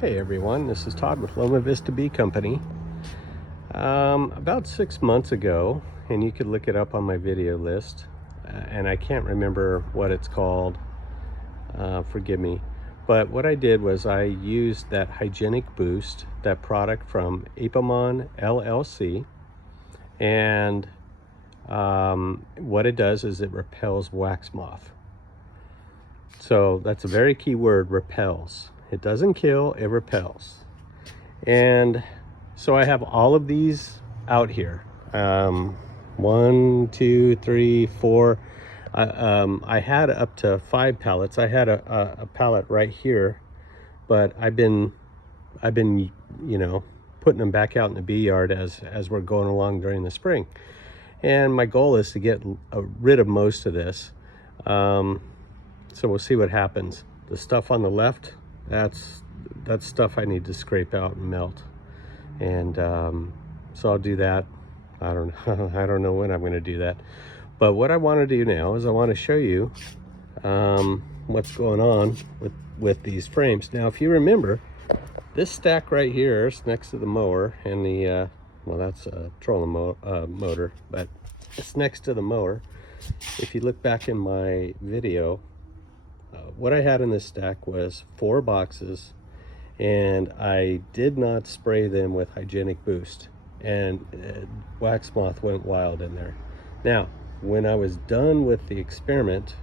Hey everyone, this is Todd with Loma Vista Bee Company. About 6 months ago, and you could look it up on my video list, and I can't remember what it's called, forgive me. But what I did was I used that HygienicBoost, that product from Apimon LLC, and what it does is it repels wax moth. So that's a very key word, repels. It doesn't kill, it repels. And so I have all of these out here. 1, 2, 3, 4. I had up to 5 pallets. I had a pallet right here, but I've been putting them back out in the bee yard as we're going along during the spring. And my goal is to get rid of most of this. So we'll see what happens. The stuff on the left, that's stuff I need to scrape out and melt. And so I'll do that. I don't know when I'm going to do that. But what I want to do now is I want to show you what's going on with these frames. Now, if you remember, this stack right here is next to the mower, and the well, that's a trolling motor, but it's next to the mower. If you look back in my video, what I had in this stack was 4 boxes, and I did not spray them with HygienicBoost, and wax moth went wild in there. Now, when I was done with the experiment,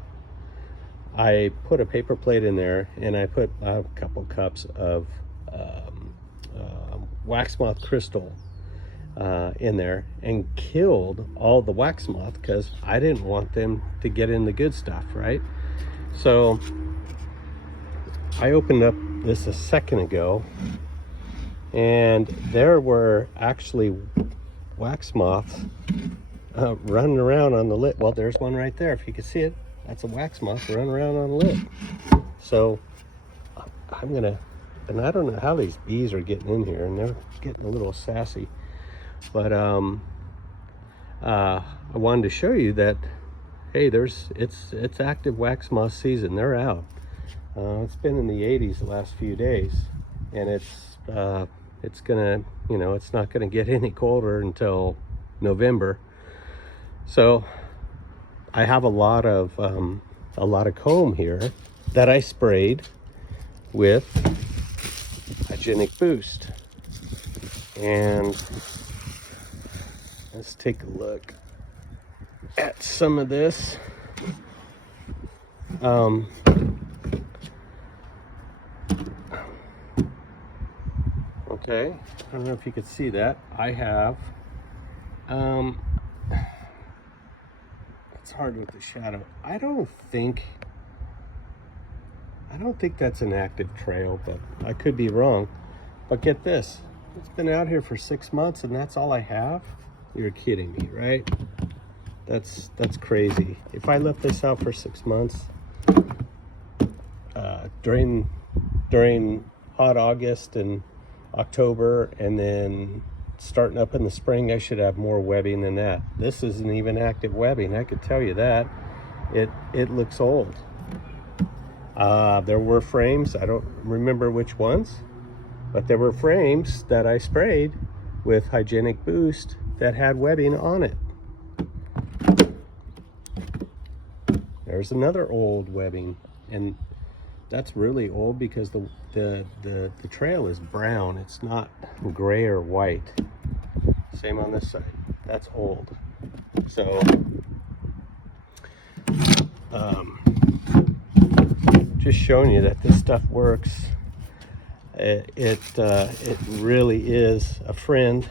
I put a paper plate in there, and I put a couple cups of wax moth crystal in there, and killed all the wax moth because I didn't want them to get in the good stuff, right? So I opened up this a second ago, and there were actually wax moths running around on the lid. Well, there's one right there. If you can see it, that's a wax moth running around on the lid. So I'm gonna, and I don't know how these bees are getting in here, and they're getting a little sassy. But I wanted to show you that, hey, it's active wax moth season. They're out. It's been in the 80s the last few days, and it's gonna, it's not gonna get any colder until November. So I have a lot of comb here that I sprayed with HygienicBoost, and let's take a look at some of this. Okay, I don't know if you could see that. I have, it's hard with the shadow. I don't think that's an active trail, but I could be wrong. But get this, it's been out here for 6 months, and that's all I have? You're kidding me, right? That's crazy. If I left this out for 6 months, during hot August and October, and then starting up in the spring, I should have more webbing than that. This isn't even active webbing, I could tell you that. It looks old. There were frames, I don't remember which ones, but there were frames that I sprayed with HygienicBoost that had webbing on it. There's another old webbing, and that's really old because the trail is brown. It's not gray or white. Same on this side. That's old. So just showing you that this stuff works. It really is a friend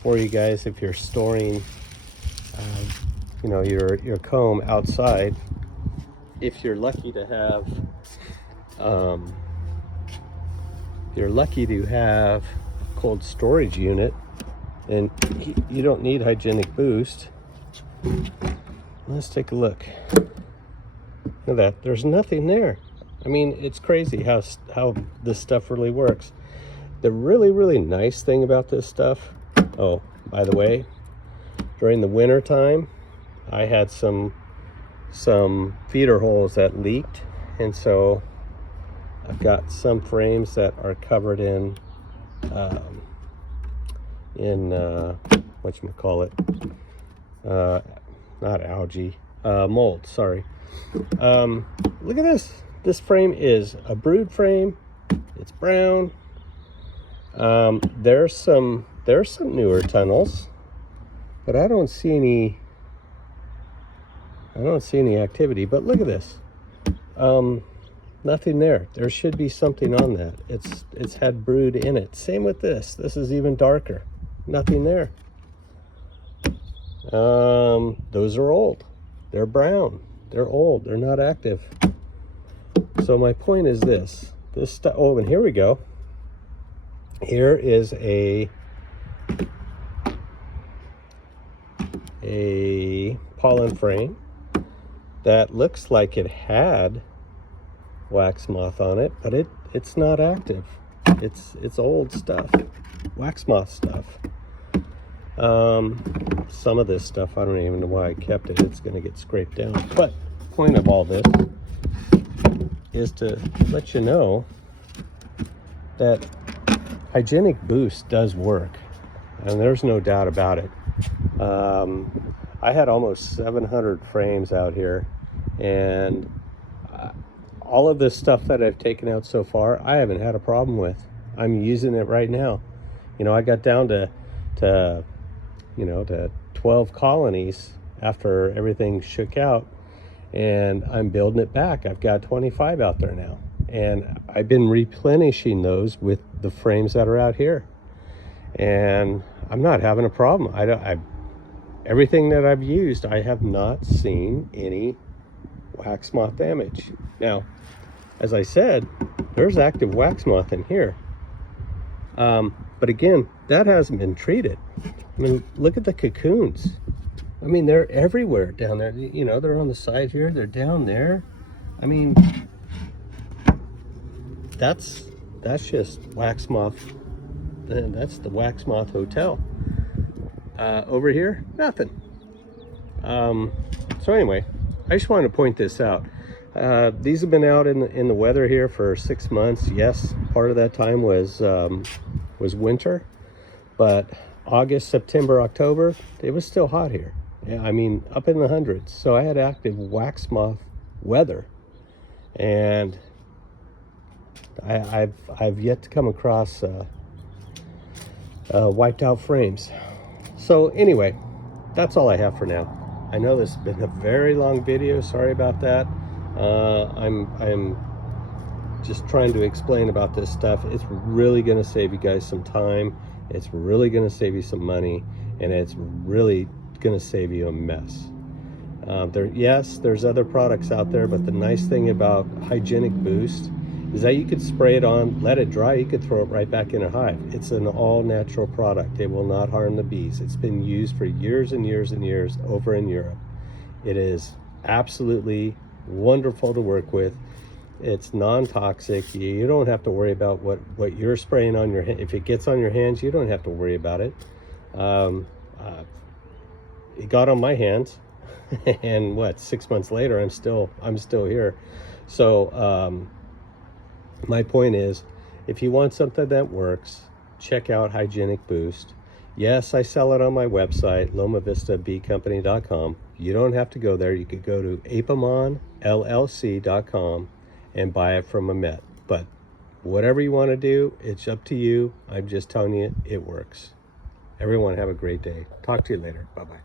for you guys if you're storing your comb outside. If you're lucky to have a cold storage unit, and you don't need HygienicBoost. Let's take a look. Look at that, there's nothing there. I mean, it's crazy how this stuff really works. The really nice thing about this stuff, oh, by the way, during the winter time, I had some feeder holes that leaked, and so I've got some frames that are covered in whatchamacallit, not algae, mold, sorry. Look at this. This frame is a brood frame. It's brown. There's some newer tunnels, but I don't see any activity. But look at this. Nothing there. There should be something on that. It's had brood in it. Same with this. This is even darker. Nothing there. Those are old. They're brown. They're old. They're not active. So my point is this. This stuff. Oh, and here we go. Here is a pollen frame that looks like it had wax moth on it, but it's not active. It's old stuff, wax moth stuff. Some of this stuff, I don't even know why I kept it. It's going to get scraped down. But the point of all this is to let you know that HygienicBoost does work, and there's no doubt about it. I had almost 700 frames out here, and all of this stuff that I've taken out so far, I haven't had a problem with. I'm using it right now. You know, I got down to 12 colonies after everything shook out, and I'm building it back. I've got 25 out there now, and I've been replenishing those with the frames that are out here, and I'm not having a problem. Everything that I've used, I have not seen any wax moth damage. Now, as I said, there's active wax moth in here, but again, that hasn't been treated. I mean, look at the cocoons. I mean, they're everywhere down there. You know, they're on the side here, they're down there. I mean, that's just wax moth. That's the wax moth hotel. Over here, nothing. So anyway, I just wanted to point this out. These have been out in the weather here for 6 months. Yes, part of that time was winter, but August, September, October, it was still hot here. Yeah, I mean, up in the hundreds. So I had active wax moth weather, and I've yet to come across wiped out frames. So anyway, that's all I have for now. I know this has been a very long video. Sorry about that. I'm just trying to explain about this stuff. It's really going to save you guys some time. It's really going to save you some money, and it's really going to save you a mess. Yes, there's other products out there, but the nice thing about HygienicBoost is that you could spray it on, let it dry, you could throw it right back in a hive. It's an all-natural product. It will not harm the bees. It's been used for years and years and years over in Europe. It is absolutely wonderful to work with. It's non-toxic. You don't have to worry about what you're spraying on your hand. If it gets on your hands, you don't have to worry about it. It got on my hands, and 6 months later, I'm still here. So my point is, if you want something that works, check out HygienicBoost. Yes, I sell it on my website, lomavistabeecompany.com. You don't have to go there. You could go to apimonllc.com and buy it from a Met. But whatever you want to do, it's up to you. I'm just telling you, it works. Everyone have a great day. Talk to you later. Bye-bye.